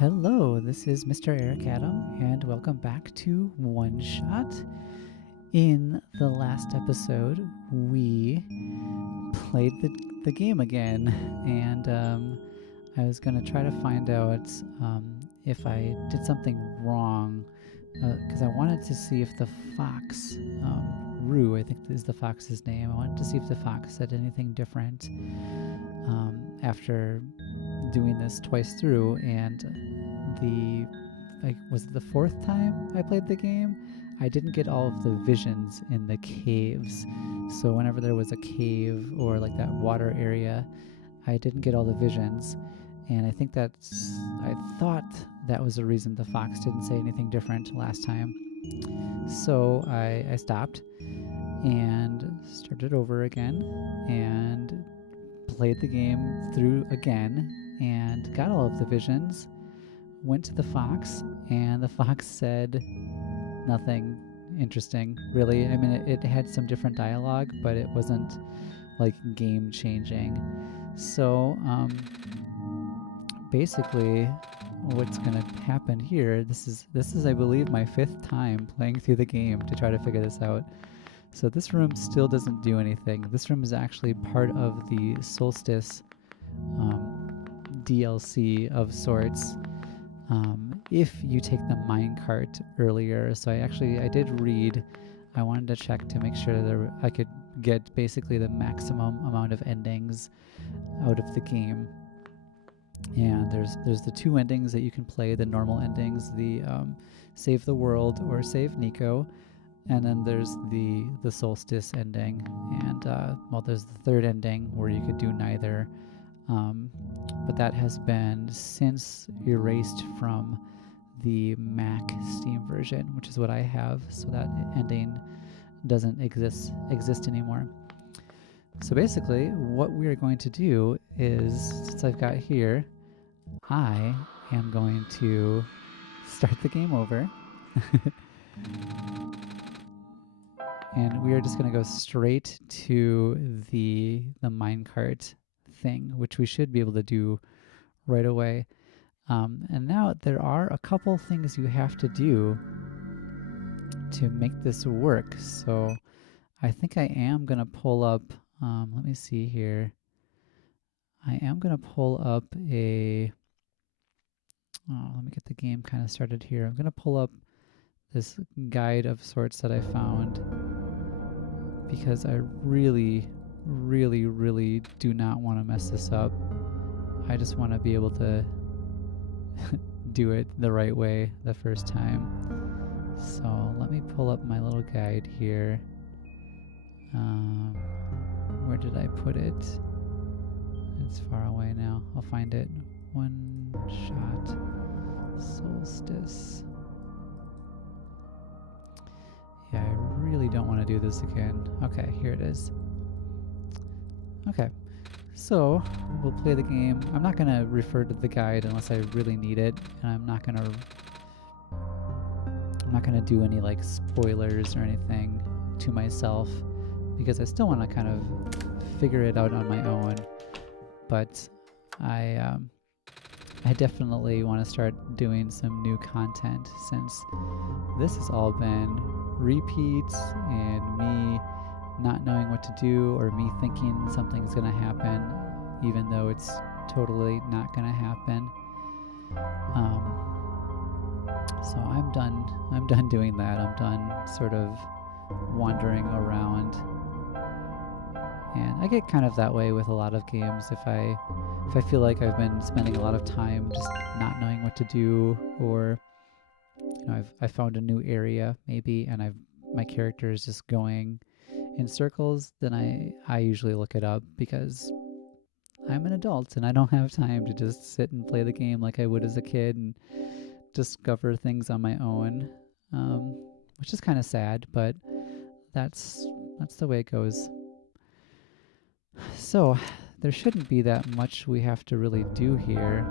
Hello, this is Mr. Eric Adam, and welcome back to OneShot. In the last episode, we played the game again, and I was going to try to find out if I did something wrong, because I wanted to see if the fox, Rue, I think is the fox's name, I wanted to see if the fox said anything different after doing this twice through, and was it the fourth time I played the game? I didn't get all of the visions in the caves. So whenever there was a cave or like that water area, I didn't get all the visions. And I thought that was the reason the fox didn't say anything different last time. So I stopped and started over again and played the game through again and got all of the visions, went to the fox, and the fox said nothing interesting, really. I mean, it had some different dialogue, but it wasn't like game changing. So basically what's going to happen here, this is I believe my 5th time playing through the game to try to figure this out. So this room still doesn't do anything. This room is actually part of the Solstice DLC of sorts, if you take the minecart earlier. So I did read. I wanted to check to make sure I could get basically the maximum amount of endings out of the game. And there's the 2 endings that you can play, the normal endings, the save the world or save Nico, and then there's the solstice ending, and there's the 3rd ending where you could do neither, but that has been since erased from the Mac Steam version, which is what I have, so that ending doesn't exist anymore. So basically what we're going to do is, since I've got here, I am going to start the game over and we are just going to go straight to the minecart thing, which we should be able to do right away. And now there are a couple things you have to do to make this work. So I think I am going to pull up, let me see here. I am going to pull up let me get the game kind of started here. I'm going to pull up this guide of sorts that I found, because I really, really, really do not want to mess this up. I just want to be able to do it the right way the first time. So let me pull up my little guide here. Where did I put it? It's far away now. I'll find it. OneShot Solstice. Yeah, I really don't want to do this again. Okay, here it is. Okay, so we'll play the game. I'm not going to refer to the guide unless I really need it, and I'm not going to do any like spoilers or anything to myself, because I still want to kind of figure it out on my own. But I definitely want to start doing some new content, since this has all been repeats and me not knowing what to do, or me thinking something's going to happen even though it's totally not going to happen. So I'm done doing that. I'm done sort of wandering around, and I get kind of that way with a lot of games. If I feel like I've been spending a lot of time just not knowing what to do, or I found a new area maybe, and my character is just going in circles, then I usually look it up, because I'm an adult and I don't have time to just sit and play the game like I would as a kid and discover things on my own, which is kind of sad, but that's the way it goes. So there shouldn't be that much we have to really do here.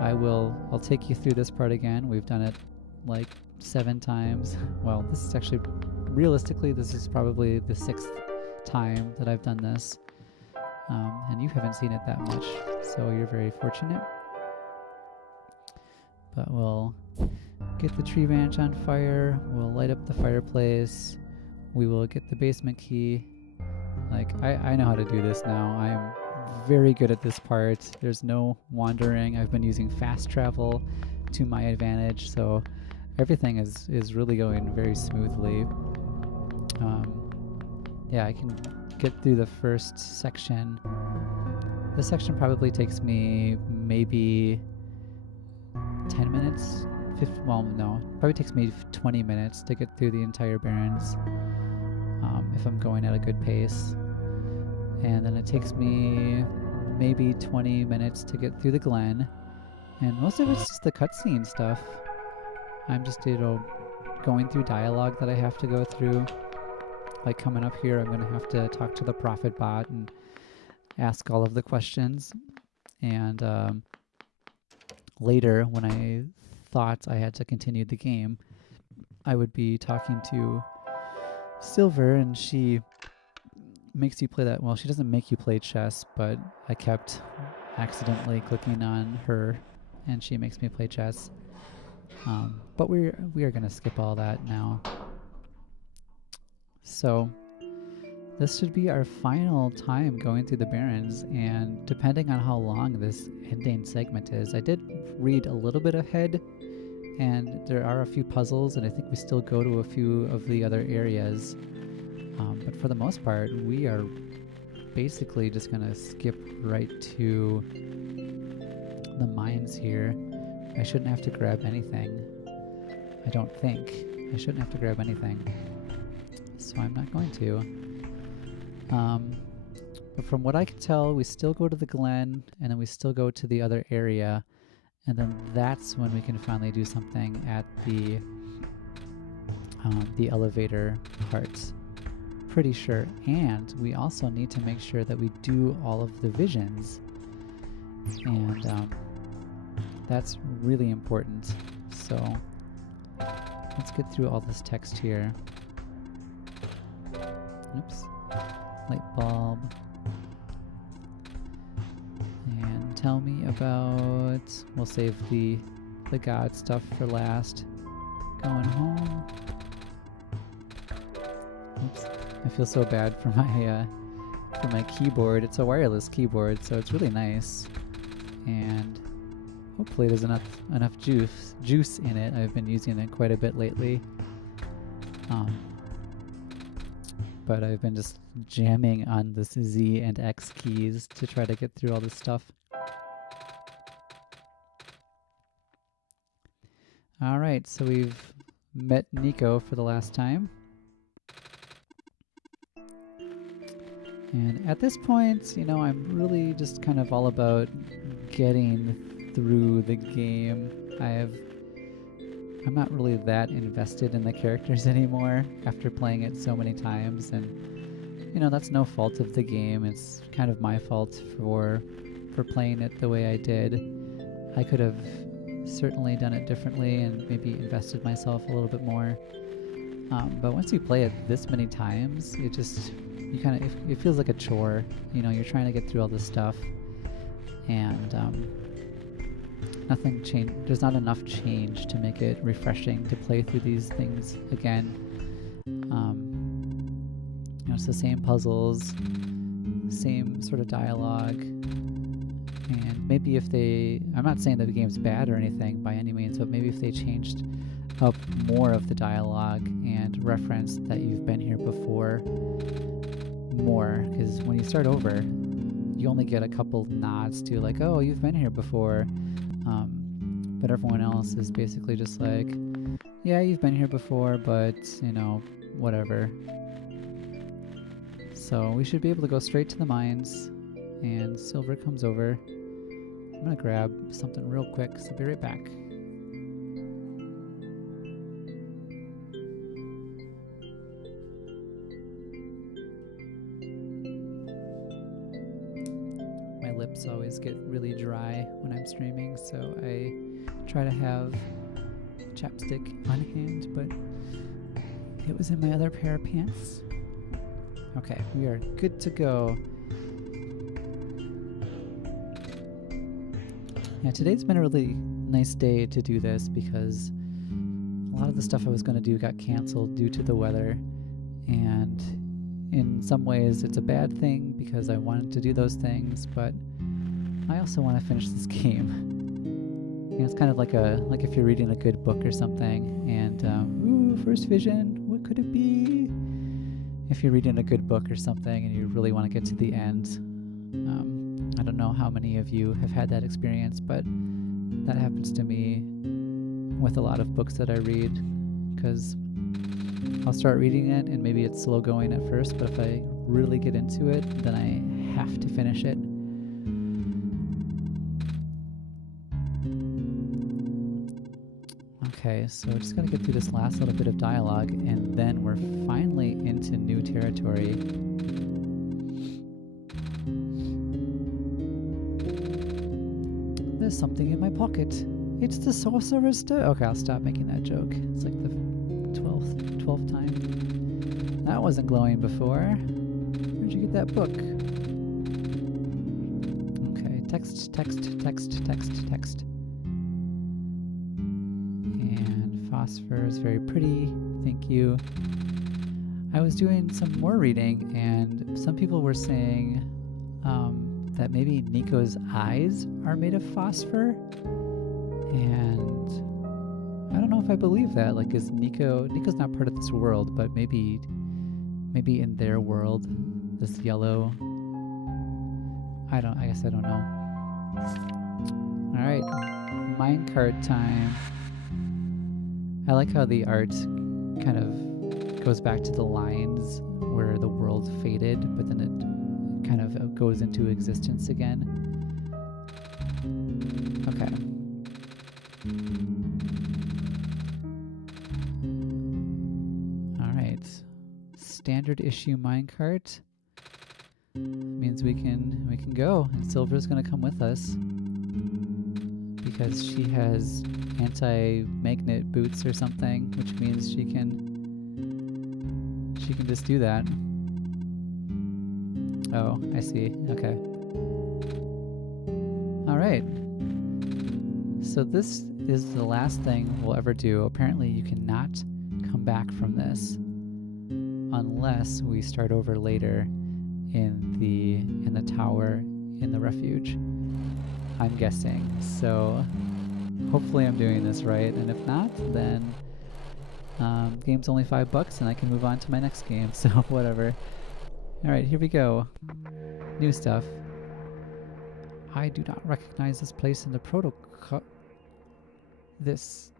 I'll take you through this part again. We've done it like 7 times. Well, this is actually, realistically, this is probably the 6th time that I've done this, and you haven't seen it that much, so you're very fortunate. But we'll get the tree branch on fire. We'll light up the fireplace. We will get the basement key. Like, I know how to do this now. I'm very good at this part. There's no wandering. I've been using fast travel to my advantage, so everything is really going very smoothly. Yeah, I can get through the first section. This section probably takes me maybe 10 minutes. Well, no, probably takes me 20 minutes to get through the entire Barrens if I'm going at a good pace. And then it takes me maybe 20 minutes to get through the Glen. And most of it's just the cutscene stuff. I'm just, going through dialogue that I have to go through. Like coming up here, I'm going to have to talk to the Prophet bot and ask all of the questions. And later, when I thought I had to continue the game, I would be talking to Silver, and she makes you play that. Well, she doesn't make you play chess, but I kept accidentally clicking on her, and she makes me play chess. But we are going to skip all that now. So this should be our final time going through the Barrens, and depending on how long this ending segment is, I did read a little bit ahead, and there are a few puzzles, and I think we still go to a few of the other areas. But for the most part, we are basically just going to skip right to the mines here. I shouldn't have to grab anything. I don't think. I shouldn't have to grab anything. So I'm not going to. But from what I can tell, we still go to the Glen, and then we still go to the other area, and then that's when we can finally do something at the elevator parts. Pretty sure. And we also need to make sure that we do all of the visions, and that's really important. So let's get through all this text here. Oops. Light bulb. And tell me about... We'll save the god stuff for last. Going home. Oops. I feel so bad for my keyboard. It's a wireless keyboard, so it's really nice. And hopefully there's enough juice in it. I've been using it quite a bit lately. But I've been just jamming on this Z and X keys to try to get through all this stuff. Alright, so we've met Nico for the last time. And at this point, I'm really just kind of all about getting through the game. I'm not really that invested in the characters anymore after playing it so many times, and that's no fault of the game. It's kind of my fault for playing it the way I did. I could have certainly done it differently and maybe invested myself a little bit more. But once you play it this many times, it feels like a chore. You're trying to get through all this stuff, and nothing changed. There's not enough change to make it refreshing to play through these things again. It's the same puzzles, same sort of dialogue, and maybe I'm not saying that the game's bad or anything by any means, but maybe if they changed up more of the dialogue and referenced that you've been here before more, because when you start over, you only get a couple nods to like, oh, you've been here before. But everyone else is basically just like, yeah, you've been here before, but, whatever. So we should be able to go straight to the mines, and Silver comes over. I'm going to grab something real quick, so I'll be right back. My lips always get really dry when I'm streaming, so I try to have chapstick on hand, but it was in my other pair of pants. Okay, we are good to go. Yeah, today's been a really nice day to do this because a lot of the stuff I was going to do got canceled due to the weather, and in some ways it's a bad thing because I wanted to do those things, but I also want to finish this game. You know, it's kind of like if you're reading a good book or something, and ooh, first vision, what could it be? If you're reading a good book or something and you really want to get to the end, I don't know how many of you have had that experience, but that happens to me with a lot of books that I read, because I'll start reading it and maybe it's slow going at first, but if I really get into it, then I have to finish it. Okay, so we're just gonna get through this last little bit of dialogue, and then we're finally into new territory. There's something in my pocket. It's the sorcerer's stone. Okay, I'll stop making that joke. It's like the 12th time. That wasn't glowing before. Where'd you get that book? Okay, text. And phosphor is very pretty. Thank you. I was doing some more reading, and some people were saying that maybe Nico's eyes are made of phosphor, and I don't know if I believe that. Like, is Nico's not part of this world, but maybe in their world, this yellow, I guess I don't know. Alright, minecart time. I like how the art kind of goes back to the lines where the world faded, but then it kind of goes into existence again. Okay. Alright. Standard issue minecart. Means we can go, and Silver's gonna come with us because she has anti-magnet boots or something, which means she can just do that. Oh, I see. Okay. Alright. So this is the last thing we'll ever do. Apparently you cannot come back from this unless we start over later in the tower in the refuge, I'm guessing. So hopefully I'm doing this right, and if not, then game's only $5 and I can move on to my next game, so whatever. Alright, here we go. New stuff. I do not recognize this place in the protocol. This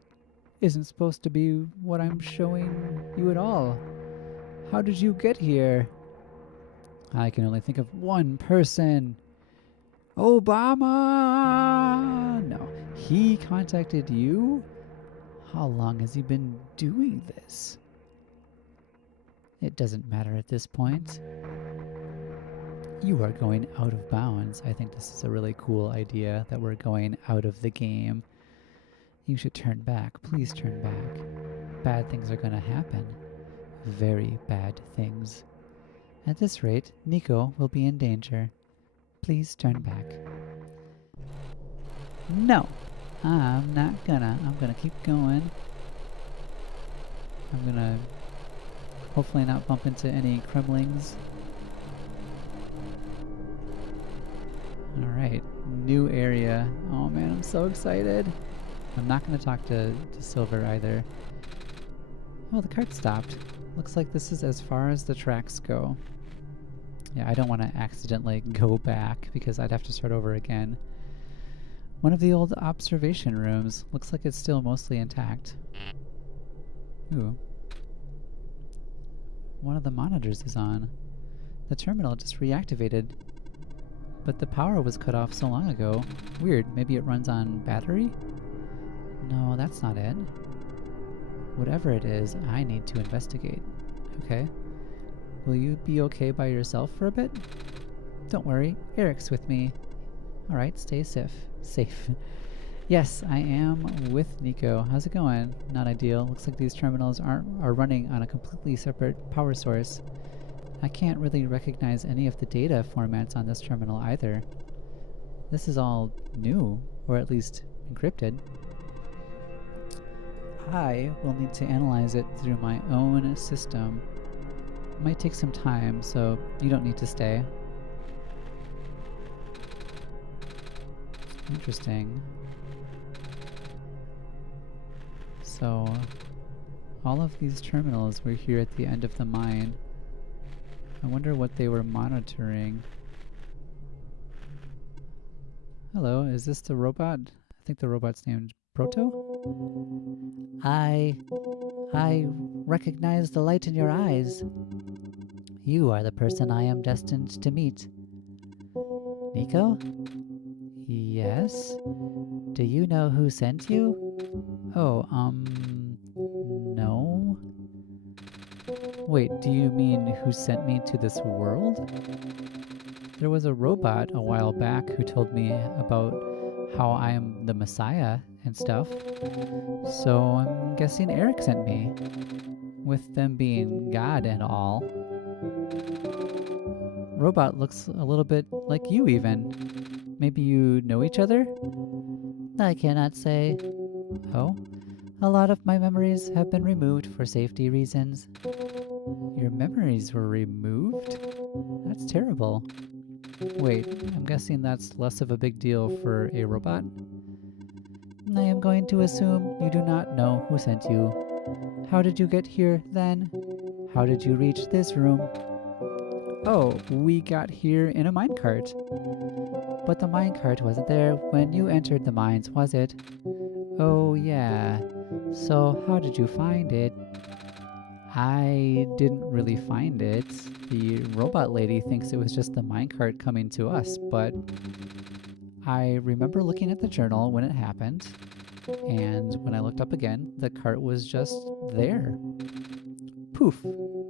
isn't supposed to be what I'm showing you at all. How did you get here? I can only think of one person. Obama! No, he contacted you? How long has he been doing this? It doesn't matter at this point. You are going out of bounds. I think this is a really cool idea that we're going out of the game. You should turn back. Please turn back. Bad things are going to happen. Very bad things. At this rate, Nico will be in danger. Please turn back. No, I'm not gonna. I'm gonna keep going. I'm gonna hopefully not bump into any Kremlings. Alright, new area. Oh man, I'm so excited. I'm not gonna talk to Silver either. Oh, the cart stopped. Looks like this is as far as the tracks go. Yeah, I don't want to accidentally go back because I'd have to start over again. One of the old observation rooms. Looks like it's still mostly intact. Ooh. One of the monitors is on. The terminal just reactivated. But the power was cut off so long ago. Weird, maybe it runs on battery? No, that's not it. Whatever it is, I need to investigate. Okay. Will you be okay by yourself for a bit? Don't worry, Eric's with me. Alright, stay safe. Yes, I am with Nico. How's it going? Not ideal. Looks like these terminals are running on a completely separate power source. I can't really recognize any of the data formats on this terminal either. This is all new, or at least encrypted. I will need to analyze it through my own system. It might take some time, so you don't need to stay. Interesting. So, all of these terminals were here at the end of the mine. I wonder what they were monitoring. Hello, is this the robot? I think the robot's named Proto? I recognize the light in your eyes. You are the person I am destined to meet. Nico? Yes? Do you know who sent you? Oh, no. Wait, do you mean who sent me to this world? There was a robot a while back who told me about how I am the Messiah and stuff. So I'm guessing Eric sent me. With them being God and all. Robot looks a little bit like you even. Maybe you know each other? I cannot say. Oh? A lot of my memories have been removed for safety reasons. Your memories were removed? That's terrible. Wait, I'm guessing that's less of a big deal for a robot? I am going to assume you do not know who sent you. How did you get here, then? How did you reach this room? Oh, we got here in a minecart. But the minecart wasn't there when you entered the mines, was it? Oh, yeah. So, how did you find it? I didn't really find it. The robot lady thinks it was just the minecart coming to us, but I remember looking at the journal when it happened, and when I looked up again, the cart was just there. Poof,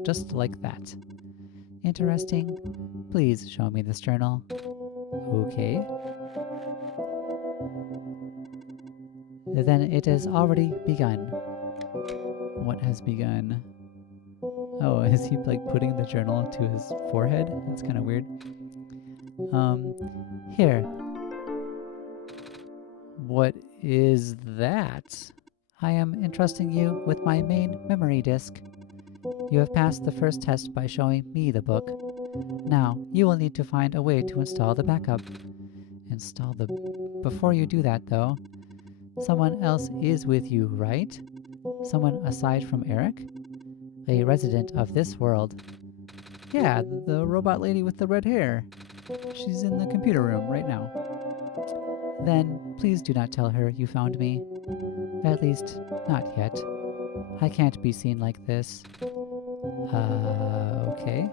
just like that. Interesting. Please show me this journal. Okay. Then it has already begun. What has begun? Oh, is he like putting the journal to his forehead? That's kind of weird. Here. What is that? I am entrusting you with my main memory disk. You have passed the first test by showing me the book. Now, you will need to find a way to install the backup. Before you do that, though, someone else is with you, right? Someone aside from Eric? A resident of this world. Yeah, the robot lady with the red hair. She's in the computer room right now. Then, please do not tell her you found me. At least, not yet. I can't be seen like this. Okay.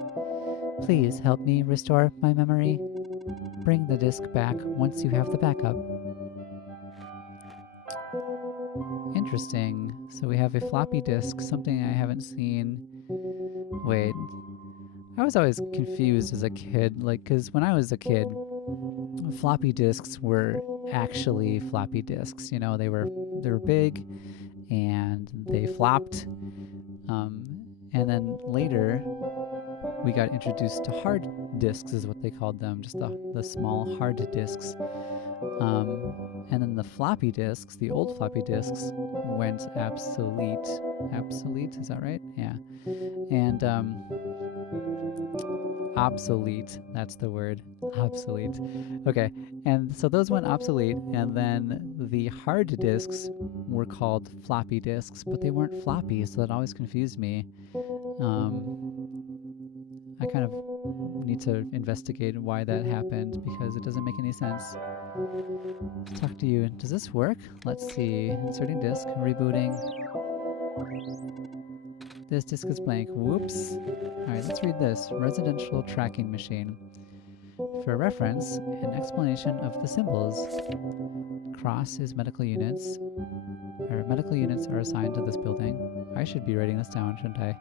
Please help me restore my memory. Bring the disk back once you have the backup. Interesting. So we have a floppy disk, something I haven't seen. Wait. I was always confused as a kid, because when I was a kid, floppy disks were actually floppy disks. You know, they were big and they flopped. And then later, we got introduced to hard disks, is what they called them, just the small hard disks. And then the floppy disks, the old floppy disks, went obsolete. Obsolete, is that right? Yeah. And obsolete, that's the word. Obsolete. Okay, and so those went obsolete, and then the hard disks were called floppy disks, but they weren't floppy, so that always confused me. I kind of need to investigate why that happened, because it doesn't make any sense. Let's talk to you. Does this work? Let's see. Inserting disk, rebooting. This disk is blank. Whoops. Alright, let's read this. Residential tracking machine. For reference, an explanation of the symbols. Cross is medical units. Or medical units are assigned to this building. I should be writing this down, shouldn't I?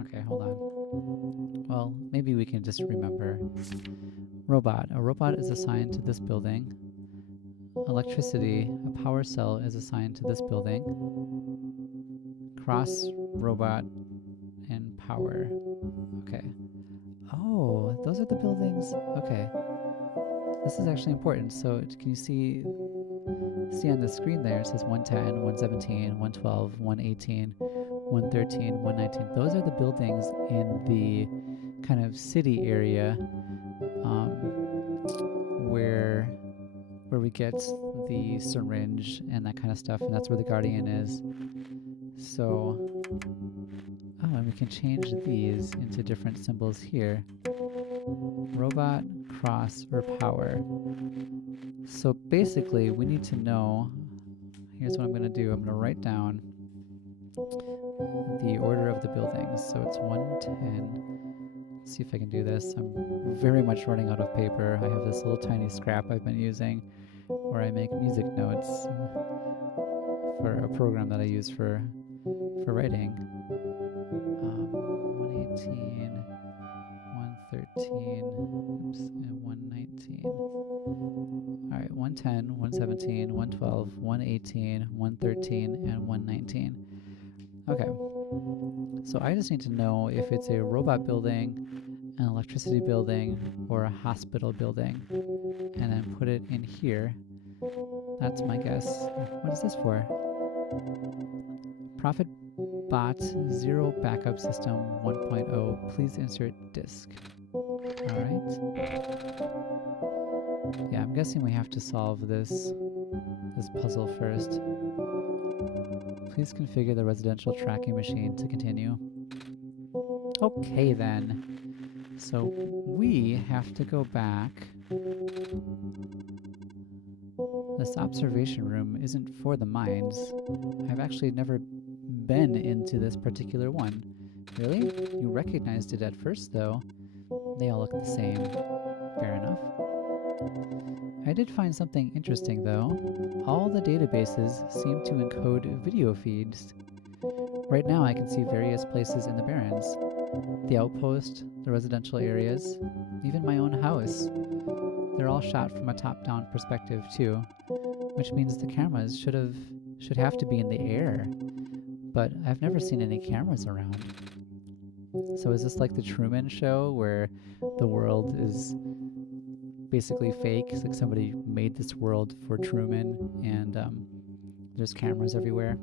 Okay, hold on. Well, maybe we can just remember. Robot. A robot is assigned to this building. Electricity. A power cell is assigned to this building. Cross, robot, and power. Okay. Oh, those are the buildings. Okay. this is actually important. So can you see on the screen there, it says 110, 117, 112, 118, 113, 119. Those are the buildings in the kind of city area where we get the syringe and that kind of stuff, and that's where the Guardian is. So, oh, and we can change these into different symbols here. Robot, cross, or power. So basically, we need to know, here's what I'm going to do. I'm going to write down the order of the buildings. So it's 110. Let's see if I can do this. I'm very much running out of paper. I have this little tiny scrap I've been using where I make music notes for a program that I use for writing. 118, 113, oops, and 119. All right, 110, 117, 112, 118, 113, and 119. Okay, so I just need to know if it's a robot building, an electricity building, or a hospital building, and then put it in here. That's my guess. What is this for? Profit Bot Zero Backup System 1.0. Please insert disk. Alright. Yeah, I'm guessing we have to solve this puzzle first. Please configure the residential tracking machine to continue. Okay then. So we have to go back. This observation room isn't for the mines. I've actually never been into this particular one. Really? You recognized it at first, though. They all look the same. Fair enough. I did find something interesting, though. All the databases seem to encode video feeds. Right now, I can see various places in the Barrens. The outpost, the residential areas, even my own house. They're all shot from a top-down perspective, too, which means the cameras should have to be in the air. But I've never seen any cameras around. So is this like the Truman Show, where the world is basically fake? It's like somebody made this world for Truman, and there's cameras everywhere.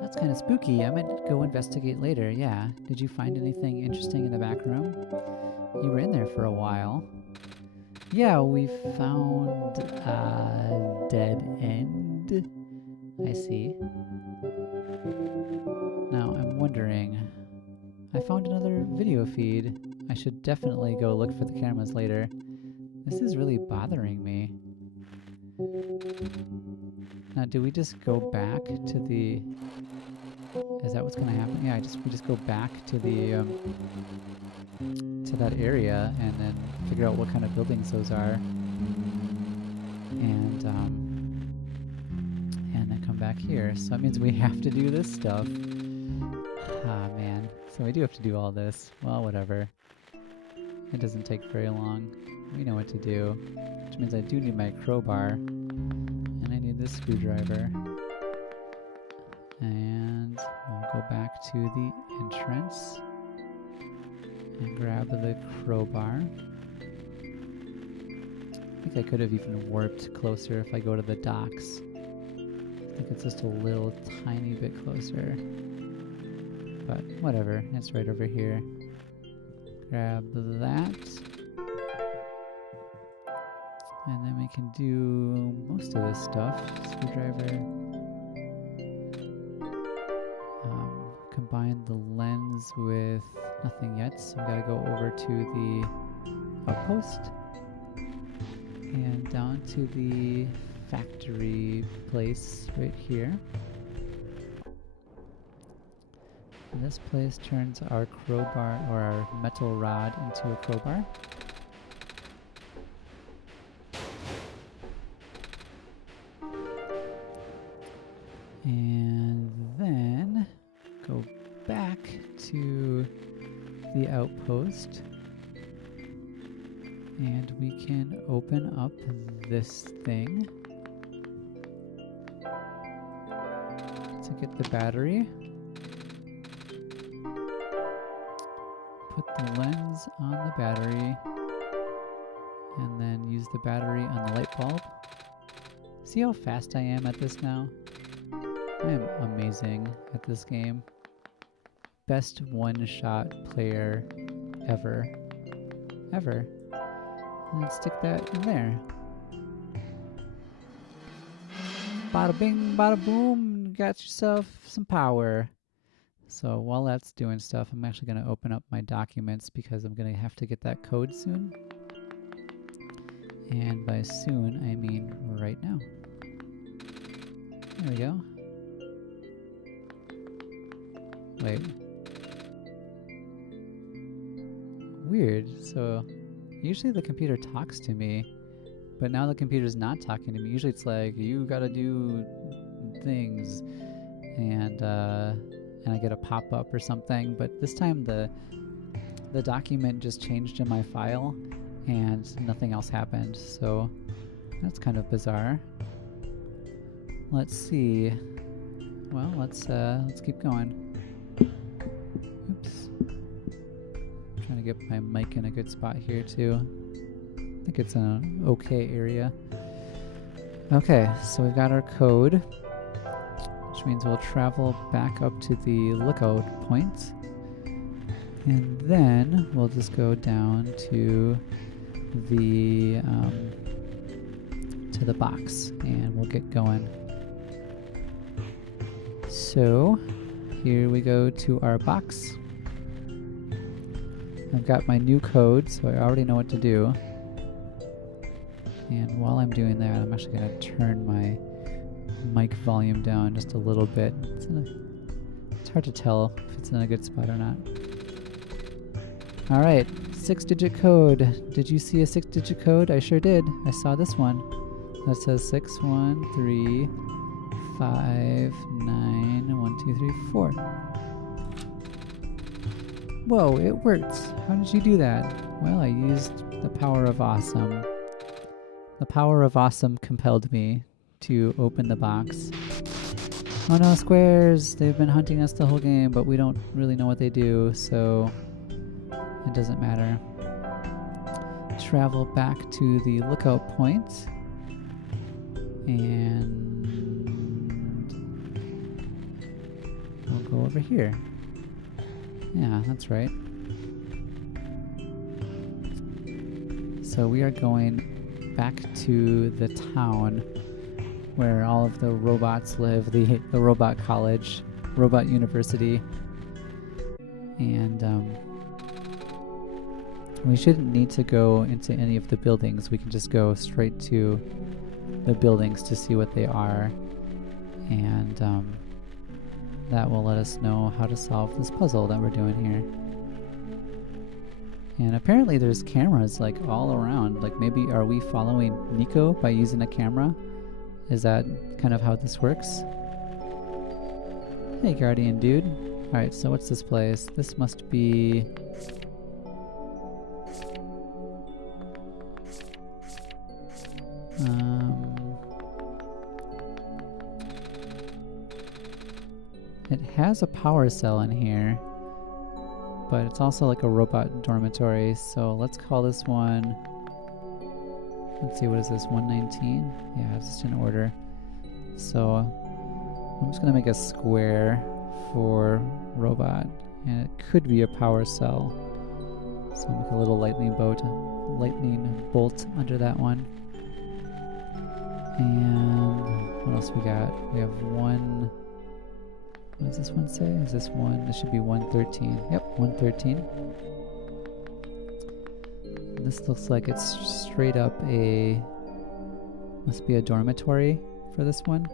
That's kind of spooky. I might go investigate later, yeah. Did you find anything interesting in the back room? You were in there for a while. Yeah, we found a dead end. I see. Now, I'm wondering, I found another video feed. I should definitely go look for the cameras later. This is really bothering me. Now, do we just go back to the... Is that what's going to happen? Yeah, we just go back to the to that area and then figure out what kind of buildings those are, and then come back here. So that means we have to do this stuff. Ah, man. So we do have to do all this. Well, whatever. It doesn't take very long. We know what to do. Which means I do need my crowbar. And I need this screwdriver. And we'll go back to the entrance. And grab the crowbar. I think I could have even warped closer if I go to the docks. I think it's just a little tiny bit closer. But whatever, it's right over here. Grab that. And then we can do most of this stuff. Screwdriver. Combine the lens with nothing yet, so we gotta go over to the outpost. And down to the factory place right here. And this place turns our crowbar, or our metal rod, into a crowbar. And then go back to the outpost. And we can open up this thing to get the battery. put the lens on the battery and then use the battery on the light bulb. See how fast I am at this now? I am amazing at this game. Best one-shot player ever. Ever. And then stick that in there. Bada bing, bada boom, got yourself some power. So while that's doing stuff, I'm actually going to open up my documents because I'm going to have to get that code soon. And by soon, I mean right now. There we go. Wait. Weird. So usually the computer talks to me, but now the computer's not talking to me. Usually it's like, you gotta do things, and I get a pop-up or something, but this time the document just changed in my file and nothing else happened, so that's kind of bizarre. Let's see. Well, let's keep going. Oops. I'm trying to get my mic in a good spot here too. I think it's an okay area. Okay, so we've got our code, which means we'll travel back up to the lookout point, and then we'll just go down to the box, and we'll get going. So here we go to our box. I've got my new code, so I already know what to do. And while I'm doing that, I'm actually going to turn my mic volume down just a little bit. It's hard to tell if it's in a good spot or not. Alright, 6-digit code. Did you see a 6-digit code? I sure did. I saw this one. That says 613 5 9 1 2 3 4. Whoa, it worked. How did you do that? Well, I used the power of awesome. The power of awesome compelled me to open the box. Oh no, squares! They've been hunting us the whole game, but we don't really know what they do, so it doesn't matter. Travel back to the lookout point, and we'll go over here. Yeah, that's right. So we are going back to the town where all of the robots live, the robot college, robot university. And we shouldn't need to go into any of the buildings. We can just go straight to the buildings to see what they are. And that will let us know how to solve this puzzle that we're doing here. And apparently there's cameras like all around. Like maybe are we following Nico by using a camera? Is that kind of how this works? Hey Guardian dude. Alright, so what's this place? This must be... it has a power cell in here, but it's also like a robot dormitory, so let's call this one, let's see, what is this, 119? Yeah, it's just in order. So I'm just gonna make a square for robot, and it could be a power cell. So I'll make a little lightning bolt under that one. And what else we got? We have one. What does this one say? Is this one? This should be 113. Yep, 113. This looks like it's straight up a... must be a dormitory for this one.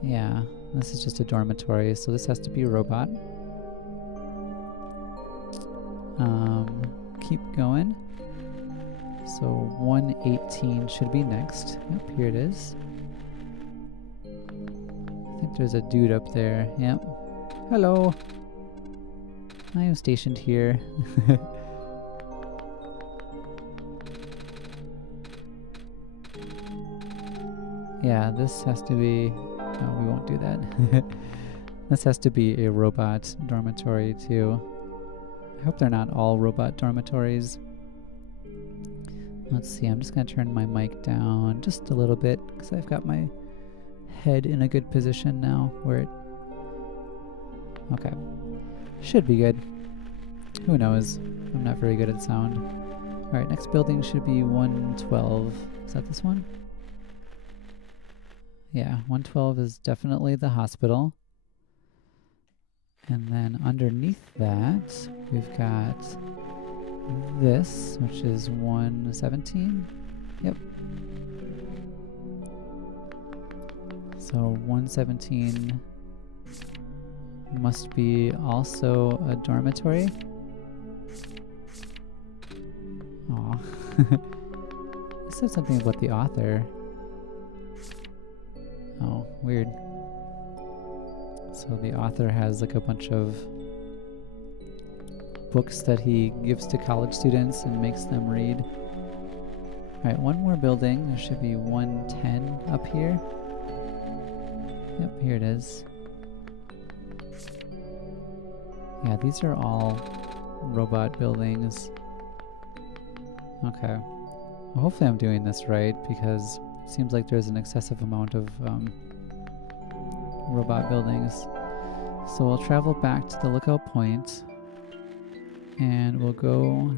Yeah, this is just a dormitory, so this has to be a robot. Keep going. So 118 should be next. Yep, here it is. I think there's a dude up there. Yep. Hello. I am stationed here. Yeah, this has to be... oh, we won't do that. This has to be a robot dormitory too. I hope they're not all robot dormitories. Let's see, I'm just going to turn my mic down just a little bit because I've got my head in a good position now where it... Okay. Should be good. Who knows? I'm not very good at sound. Alright, next building should be 112. Is that this one? Yeah, 112 is definitely the hospital. And then underneath that, we've got this, which is 117. Yep. So 117 must be also a dormitory. Aw. It said something about the author. Oh, weird. So the author has like a bunch of books that he gives to college students and makes them read. Alright, one more building. There should be 110 up here. Yep, here it is. Yeah, these are all robot buildings. Okay. Well, hopefully I'm doing this right because it seems like there's an excessive amount of robot buildings. So we'll travel back to the lookout point and we'll go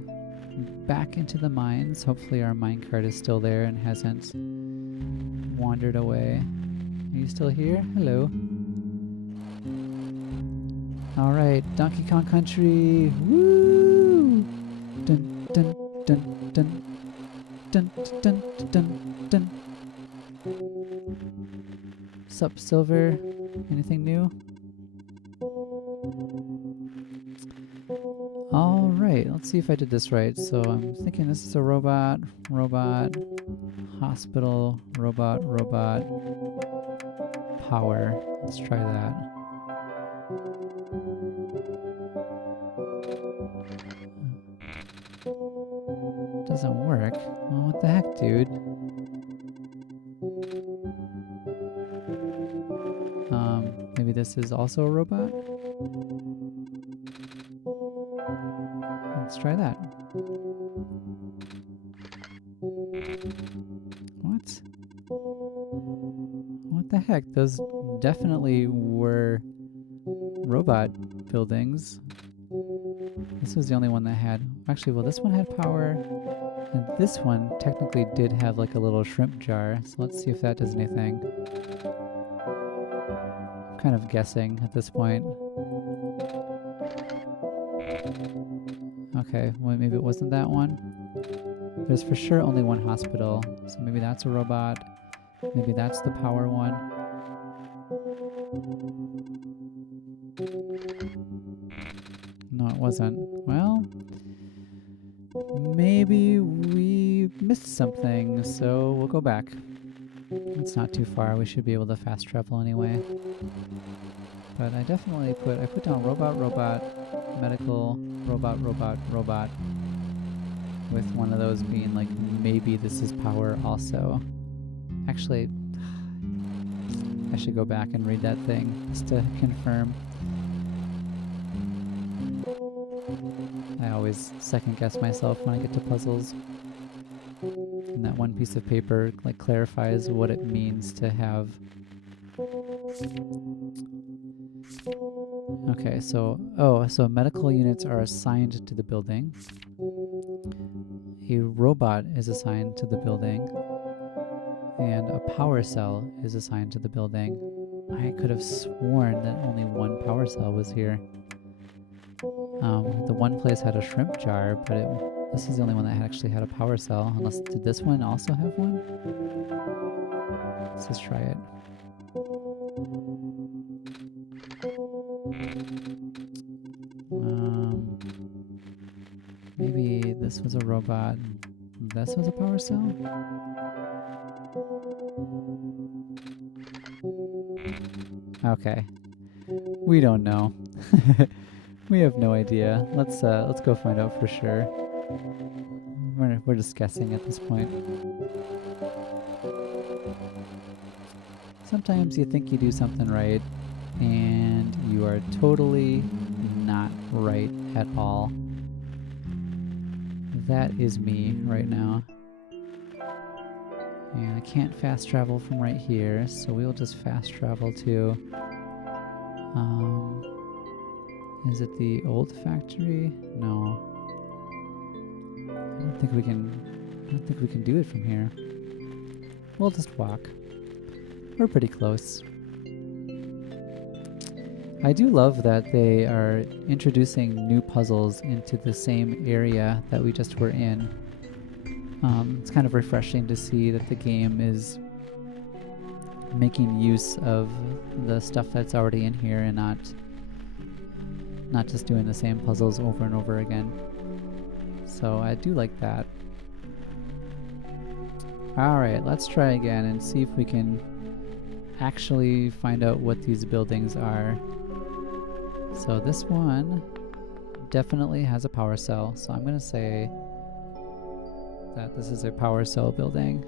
back into the mines. Hopefully our minecart is still there and hasn't wandered away. Are you still here? Hello. Alright, Donkey Kong Country. Woo! Dun dun dun dun dun dun dun dun. Sup, Silver? Anything new? Alright, let's see if I did this right. So I'm thinking this is a robot, hospital, robot, power. Let's try that. Doesn't work. Well, what the heck, dude? Maybe this is also a robot? Let's try that. What? What the heck? Those definitely were robot buildings. This was the only one that had... Actually, well, this one had power. And this one technically did have like a little shrimp jar. So let's see if that does anything. I'm kind of guessing at this point. Okay, well, maybe it wasn't that one. There's for sure only one hospital. So maybe that's a robot. Maybe that's the power one. No, it wasn't. Well, maybe we missed something, so we'll go back. It's not too far. We should be able to fast travel anyway. But I definitely put down robot, medical, robot, with one of those being like, maybe this is power also. Actually, I should go back and read that thing just to confirm. I always second guess myself when I get to puzzles. And that one piece of paper like clarifies what it means to have. Okay, so medical units are assigned to the building. A robot is assigned to the building. And a power cell is assigned to the building. I could have sworn that only one power cell was here. The one place had a shrimp jar, but this is the only one that actually had a power cell. Unless, did this one also have one? Let's just try it. Maybe this was a robot. This was a power cell? Okay. We don't know. We have no idea. Let's go find out for sure. We're just guessing at this point. Sometimes you think you do something right, and you are totally not right at all. That is me right now. And I can't fast travel from right here, so we'll just fast travel to... is it the old factory? No. I don't think we can do it from here. We'll just walk. We're pretty close. I do love that they are introducing new puzzles into the same area that we just were in. It's kind of refreshing to see that the game is making use of the stuff that's already in here and not just doing the same puzzles over and over again. So I do like that. Alright, let's try again and see if we can actually find out what these buildings are. So this one definitely has a power cell, so I'm going to say that this is a power cell building.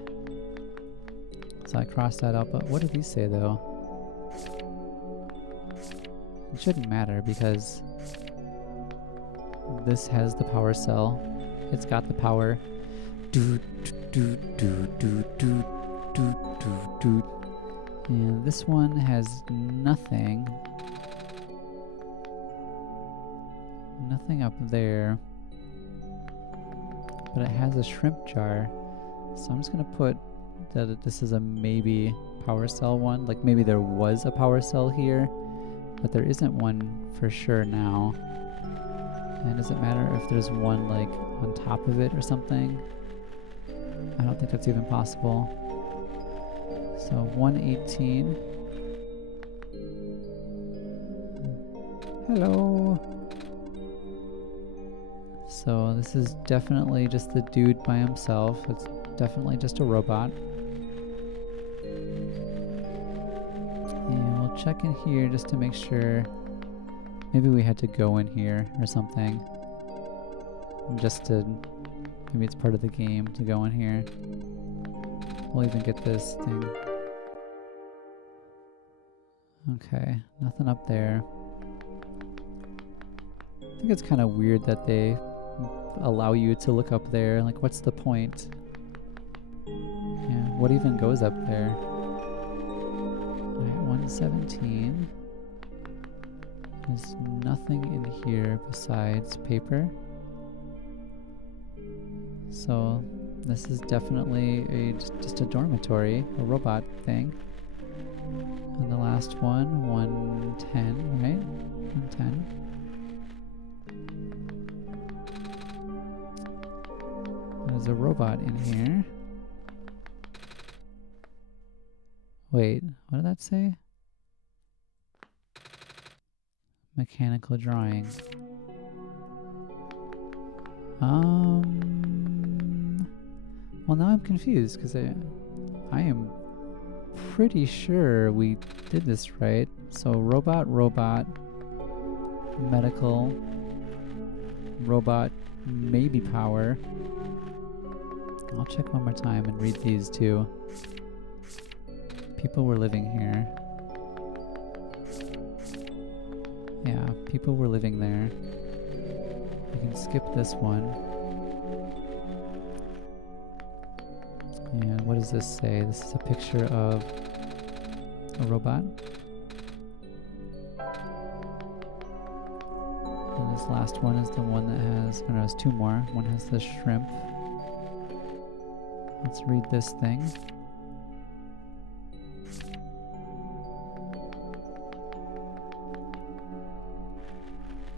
So I crossed that out, but what did these say though? It shouldn't matter because this has the power cell. It's got the power. And this one has nothing. Nothing up there. But it has a shrimp jar. So I'm just gonna put that this is a maybe power cell one. Like maybe there was a power cell here, but there isn't one for sure now. And does it matter if there's one like on top of it or something? I don't think that's even possible. So 118. Hello. So this is definitely just the dude by himself. It's definitely just a robot. And we'll check in here just to make sure. Maybe we had to go in here or something. Just to... Maybe it's part of the game to go in here. We'll even get this thing. Okay, nothing up there. I think it's kind of weird that they allow you to look up there. Like, what's the point? Yeah, what even goes up there? Alright, 117. There's nothing in here besides paper. So this is definitely just a dormitory, a robot thing. And the last one, 110, right? 110. There's a robot in here. Wait, what did that say? Mechanical drawing. Well, now I'm confused because I am pretty sure we did this right. So robot, medical, robot, maybe power. I'll check one more time and read these too. People were living here. Yeah, people were living there. We can skip this one. And what does this say? This is a picture of a robot. And this last one is the one that has, oh no, there's two more. One has the shrimp. Let's read this thing.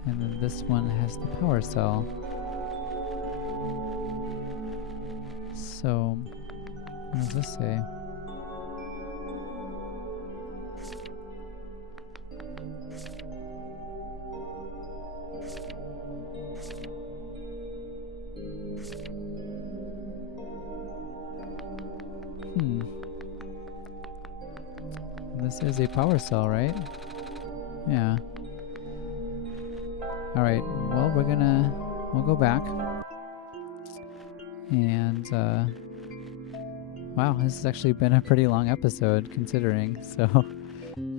And then this one has the power cell. So, what does this say? This is a power cell, right? Yeah. Alright, well, we'll go back. And, wow, this has actually been a pretty long episode, considering. So,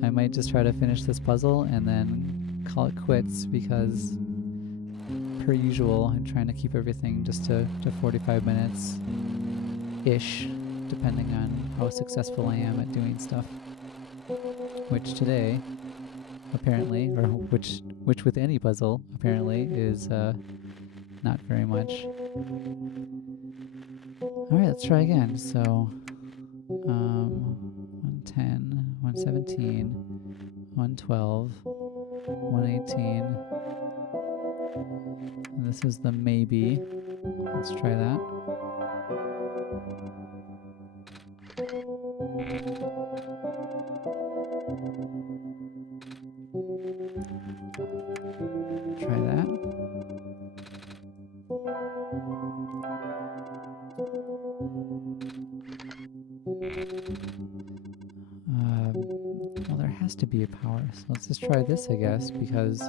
I might just try to finish this puzzle and then call it quits, because per usual I'm trying to keep everything just to 45 minutes ish, depending on how successful I am at doing stuff, which today apparently, or which with any puzzle apparently, is not very much. Alright, let's try again. So 110, 117, 112, 118, and this is the maybe. Let's try that. Try that. Well, there has to be a power, so let's just try this, I guess, because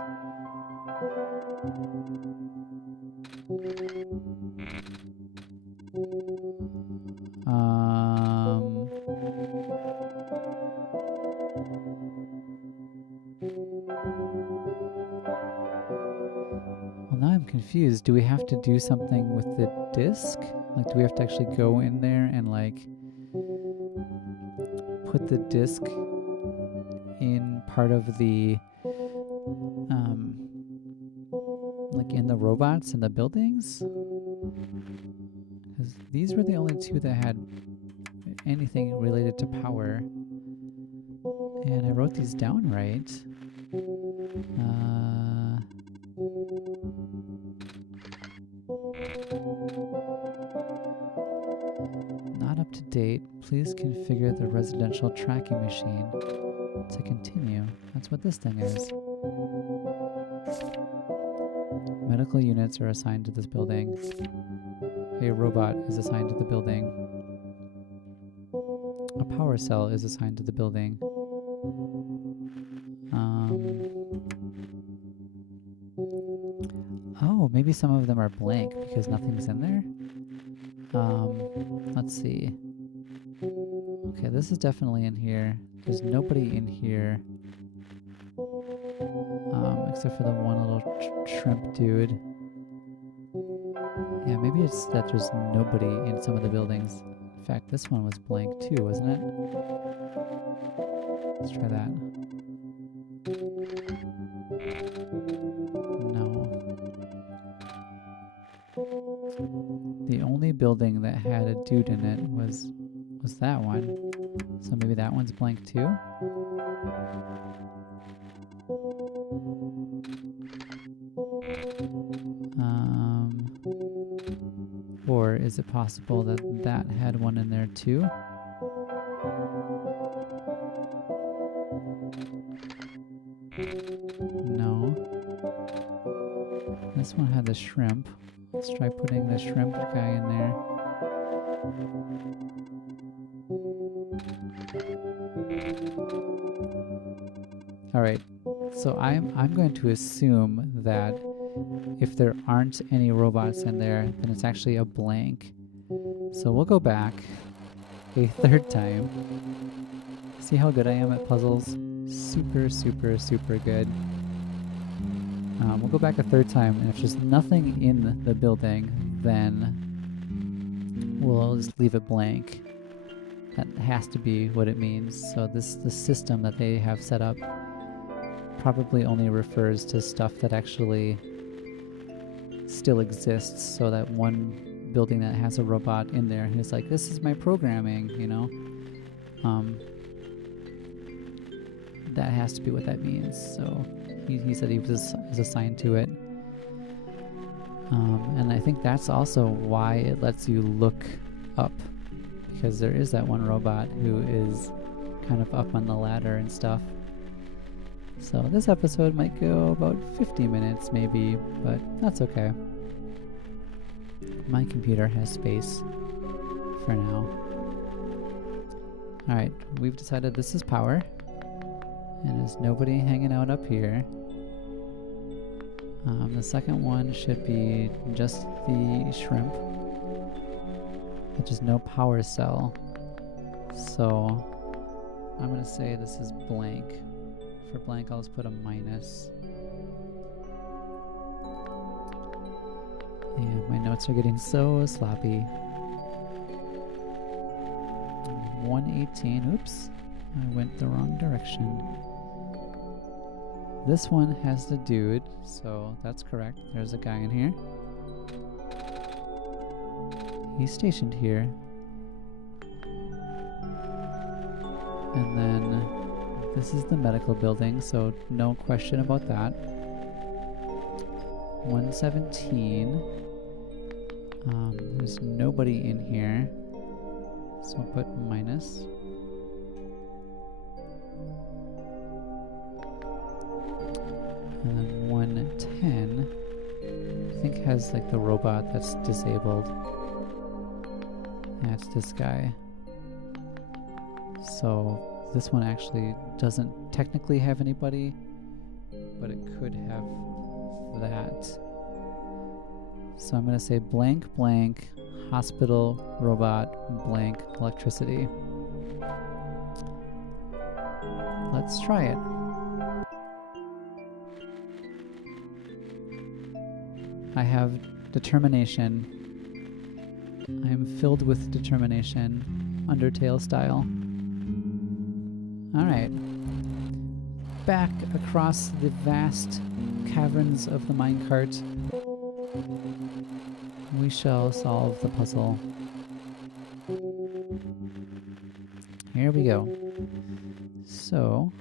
well, now I'm confused. Do we have to do something with the disc? Like, do we have to actually go in there and, like, put the disc in part of the, like, in the robots in the buildings? Because these were the only two that had anything related to power. And I wrote these down right. Not up to date. Please configure the residential tracking machine to continue. That's what this thing is. Medical units are assigned to this building. A robot is assigned to the building. A power cell is assigned to the building. Oh, maybe some of them are blank because nothing's in there? Let's see. Okay, this is definitely in here. There's nobody in here. Except for the one little shrimp dude. Yeah, maybe it's that there's nobody in some of the buildings. In fact, this one was blank too, wasn't it? Let's try that. No. The only building that had a dude in it was that one. So maybe that one's blank too? Or is it possible that that had one in there too? No. This one had the shrimp. Let's try putting the shrimp guy in there. Alright, so I'm going to assume that if there aren't any robots in there, then it's actually a blank. So we'll go back a third time. See how good I am at puzzles? Super, super, super good. We'll go back a third time, and if there's nothing in the building, then we'll just leave it blank. That has to be what it means. So the system that they have set up probably only refers to stuff that actually still exists, so that one building that has a robot in there is like, this is my programming, you know? That has to be what that means. So he said he was assigned to it. And I think that's also why it lets you look up, because there is that one robot who is kind of up on the ladder and stuff. So this episode might go about 50 minutes maybe, but that's okay. My computer has space for now. Alright, we've decided this is power, and there's nobody hanging out up here. The second one should be just the shrimp, but just no power cell. So I'm going to say this is blank. For blank, I'll just put a minus. Yeah, my notes are getting so sloppy. 118. Oops. I went the wrong direction. This one has the dude, so that's correct. There's a guy in here. He's stationed here. And then this is the medical building, so no question about that. 117. There's nobody in here, so I'll put minus. And then 110, I think has like the robot that's disabled. That's this guy. So this one actually doesn't technically have anybody, but it could have that. So I'm going to say blank, blank, hospital, robot, blank, electricity. Let's try it. I have determination. I am filled with determination, Undertale style. Alright. Back across the vast caverns of the minecart, we shall solve the puzzle. Here we go. So,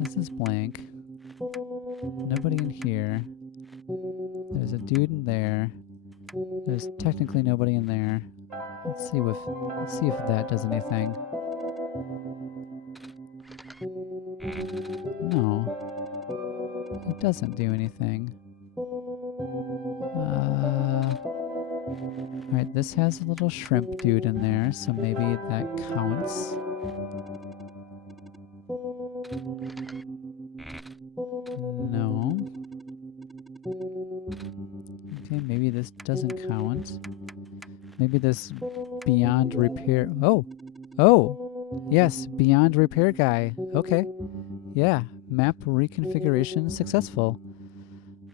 this is blank. Nobody in here. There's a dude in there. There's technically nobody in there. Let's see if that does anything. No. It doesn't do anything. Alright, this has a little shrimp dude in there, so maybe that counts. No. Okay, maybe this doesn't count. Maybe this beyond repair... Oh! Oh! Yes, beyond repair guy. Okay. Yeah, map reconfiguration successful.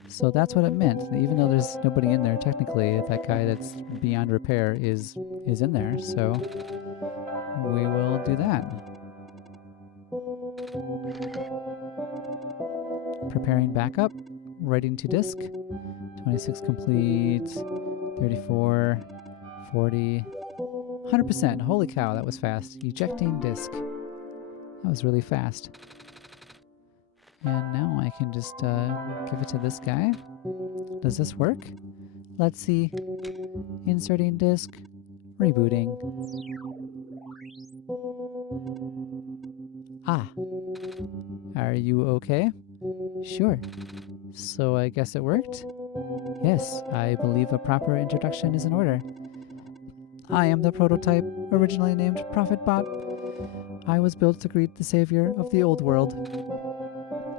So that's what it meant. Even though there's nobody in there, technically, that guy that's beyond repair is in there. So we will do that. Preparing backup. Writing to disk. 26 complete. 34. 40. 100%. Holy cow, that was fast. Ejecting disk. That was really fast. And now I can just give it to this guy. Does this work? Let's see. Inserting disk. Rebooting. Ah. Are you okay? Sure. So I guess it worked? Yes, I believe a proper introduction is in order. I am the prototype, originally named ProphetBot. I was built to greet the savior of the old world.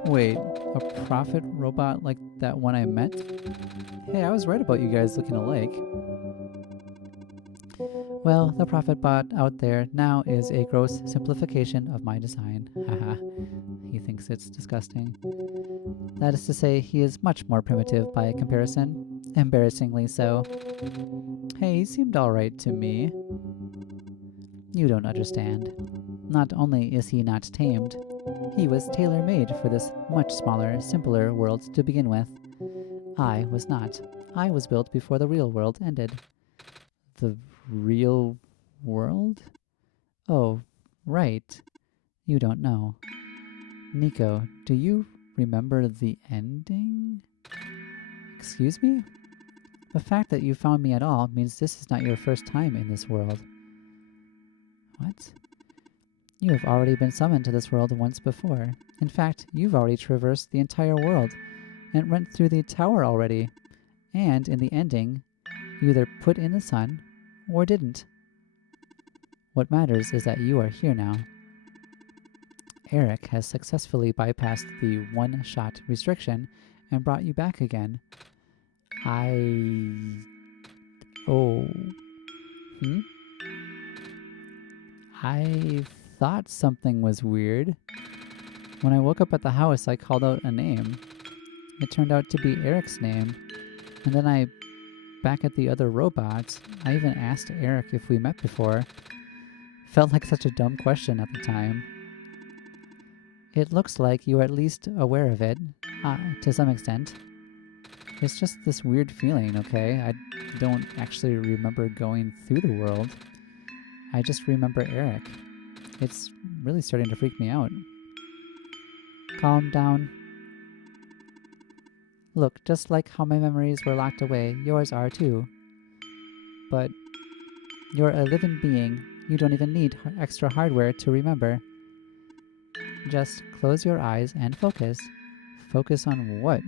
Wait, a prophet robot like that one I met? Hey, I was right about you guys looking alike. Well, the prophet bot out there now is a gross simplification of my design. Haha, he thinks it's disgusting. That is to say, he is much more primitive by comparison. Embarrassingly so. Hey, he seemed alright to me. You don't understand. Not only is he not tamed, he was tailor-made for this much smaller, simpler world to begin with. I was not. I was built before the real world ended. The real world? Oh, right. You don't know. Nico, do you remember the ending? Excuse me? The fact that you found me at all means this is not your first time in this world. What? You have already been summoned to this world once before. In fact, you've already traversed the entire world and went through the tower already. And in the ending, you either put in the sun or didn't. What matters is that you are here now. Eric has successfully bypassed the one-shot restriction and brought you back again. Oh. I thought something was weird. When I woke up at the house, I called out a name. It turned out to be Eric's name. And then back at the other robot, I even asked Eric if we met before. Felt like such a dumb question at the time. It looks like you are at least aware of it, to some extent. It's just this weird feeling, okay? I don't actually remember going through the world. I just remember Eric. It's really starting to freak me out. Calm down. Look, just like how my memories were locked away, yours are too. But you're a living being. You don't even need extra hardware to remember. Just close your eyes and focus. Focus on what?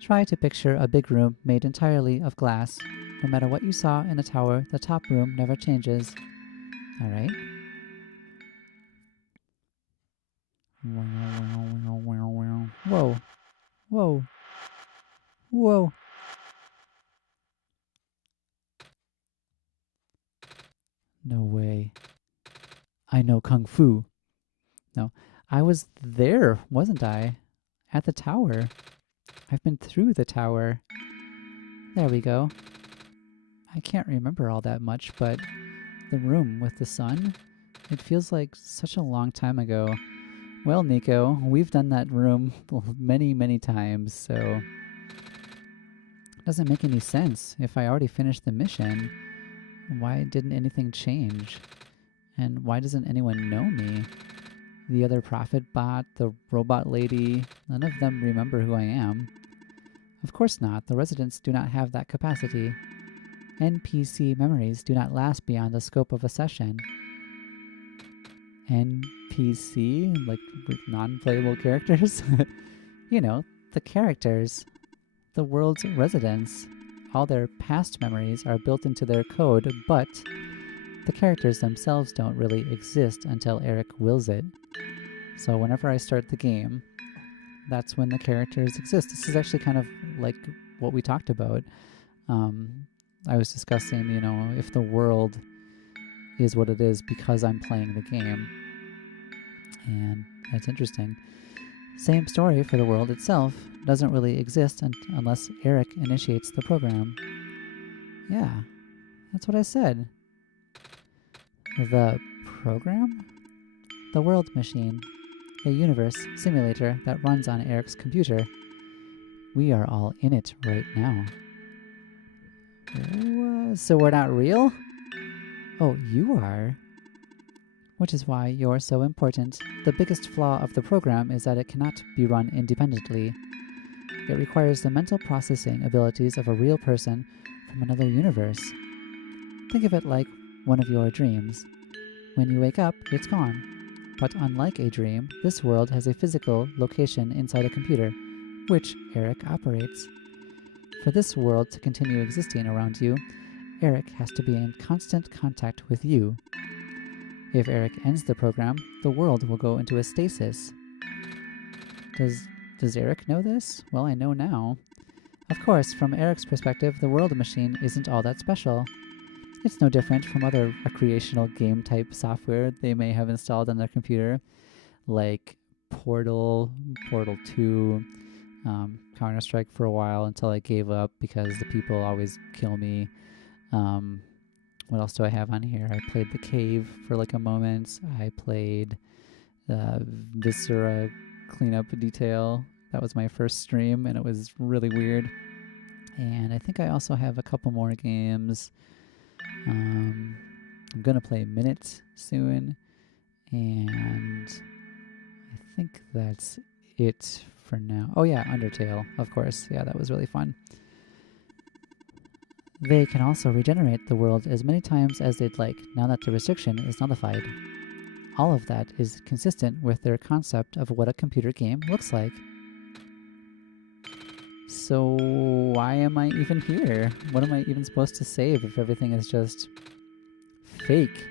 Try to picture a big room made entirely of glass. No matter what you saw in the tower, the top room never changes. Alright? Whoa. Whoa. Whoa. No way. I know Kung Fu. No. I was there, wasn't I? At the tower. I've been through the tower. There we go. I can't remember all that much, but the room with the sun, it feels like such a long time ago. Well, Nico, we've done that room many, many times, so it doesn't make any sense. If I already finished the mission, why didn't anything change? And why doesn't anyone know me? The other prophet bot, the robot lady, none of them remember who I am. Of course not. The residents do not have that capacity. NPC memories do not last beyond the scope of a session. NPC? Like non-playable characters? You know, the characters. The world's residents. All their past memories are built into their code, but the characters themselves don't really exist until Eric wills it. So whenever I start the game, that's when the characters exist. This is actually kind of like what we talked about. I was discussing, you know, if the world is what it is because I'm playing the game. And that's interesting. Same story for the world itself. Doesn't really exist unless Eric initiates the program. Yeah, that's what I said. The program? The world machine. A universe simulator that runs on Eric's computer. We are all in it right now. So we're not real? Oh, you are? Which is why you're so important. The biggest flaw of the program is that it cannot be run independently. It requires the mental processing abilities of a real person from another universe. Think of it like one of your dreams. When you wake up, it's gone. But unlike a dream, this world has a physical location inside a computer, which Eric operates. For this world to continue existing around you, Eric has to be in constant contact with you. If Eric ends the program, the world will go into a stasis. Does Eric know this? Well, I know now. Of course, from Eric's perspective, the world machine isn't all that special. It's no different from other recreational game-type software they may have installed on their computer, like Portal, Portal 2, Counter-Strike for a while until I gave up because the people always kill me. What else do I have on here? I played The Cave for like a moment. I played Viscera Cleanup Detail. That was my first stream, and it was really weird. And I think I also have a couple more games. I'm going to play Minute soon, and I think that's it for now. Oh yeah, Undertale, of course. Yeah, that was really fun. They can also regenerate the world as many times as they'd like, now that the restriction is nullified. All of that is consistent with their concept of what a computer game looks like. So why am I even here? What am I even supposed to save if everything is just fake?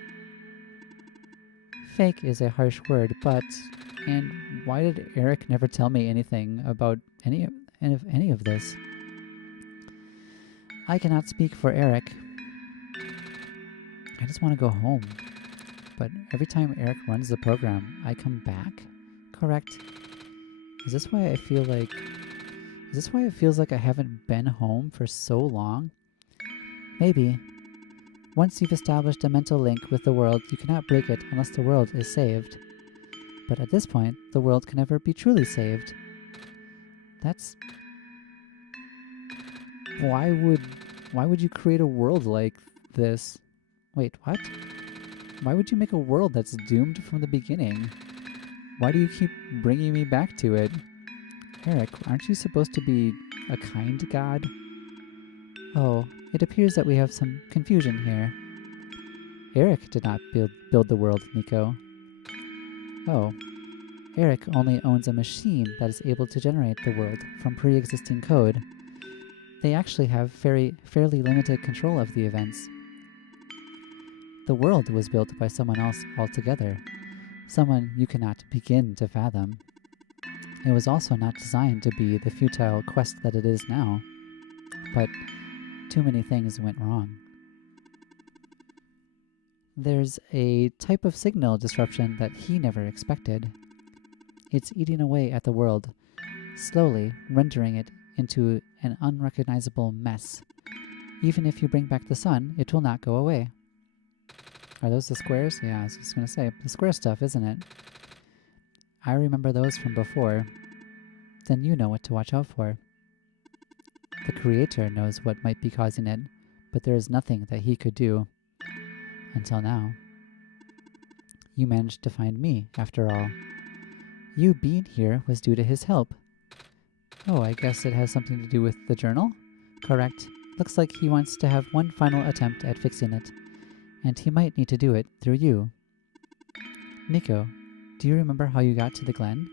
Fake is a harsh word, but... And why did Eric never tell me anything about any of this? I cannot speak for Eric. I just want to go home. But every time Eric runs the program, I come back? Correct. Is this why it feels like I haven't been home for so long? Maybe. Once you've established a mental link with the world, you cannot break it unless the world is saved. But at this point, the world can never be truly saved. That's... Why would you create a world like this? Wait, what? Why would you make a world that's doomed from the beginning? Why do you keep bringing me back to it? Eric, aren't you supposed to be a kind god? Oh, it appears that we have some confusion here. Eric did not build the world, Nico. Oh, Eric only owns a machine that is able to generate the world from pre-existing code. They actually have fairly limited control of the events. The world was built by someone else altogether, someone you cannot begin to fathom. It was also not designed to be the futile quest that it is now, but too many things went wrong. There's a type of signal disruption that he never expected. It's eating away at the world, slowly rendering it into an unrecognizable mess. Even if you bring back the sun, it will not go away. Are those the squares? Yeah, I was just going to say, the square stuff, isn't it? I remember those from before. Then you know what to watch out for. The Creator knows what might be causing it, but there is nothing that he could do. Until now. You managed to find me, after all. You being here was due to his help. Oh, I guess it has something to do with the journal? Correct. Looks like he wants to have one final attempt at fixing it. And he might need to do it through you. Nico, do you remember how you got to the Glen?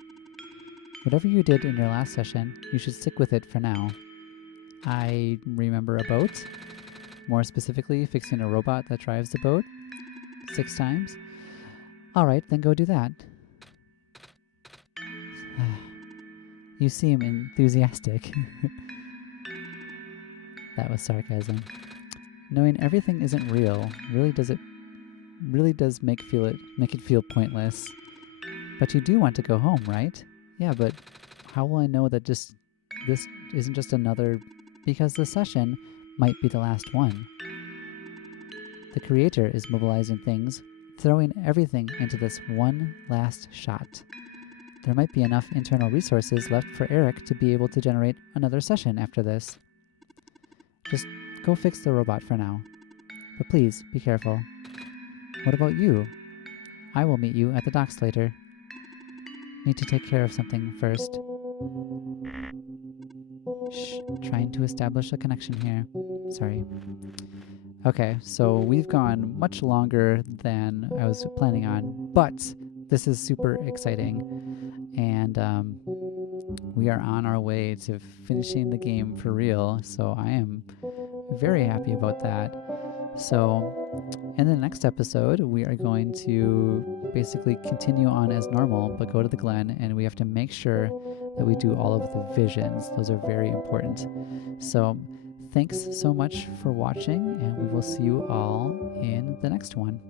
Whatever you did in your last session, you should stick with it for now. I remember a boat. More specifically, fixing a robot that drives the boat 6 times. Alright, then go do that. You seem enthusiastic. That was sarcasm. Knowing everything isn't real really does make it feel pointless. But you do want to go home, right? Yeah, but how will I know that this isn't just another... Because the session might be the last one. The Creator is mobilizing things, throwing everything into this one last shot. There might be enough internal resources left for Eric to be able to generate another session after this. Just go fix the robot for now. But please, be careful. What about you? I will meet you at the docks later. Need to take care of something first. Shh, trying to establish a connection here. Sorry. Okay, so we've gone much longer than I was planning on, but this is super exciting, and we are on our way to finishing the game for real, so I am very happy about that. So in the next episode, we are going to basically continue on as normal, but go to the Glen, and we have to make sure that we do all of the visions. Those are very important. So thanks so much for watching, and we will see you all in the next one.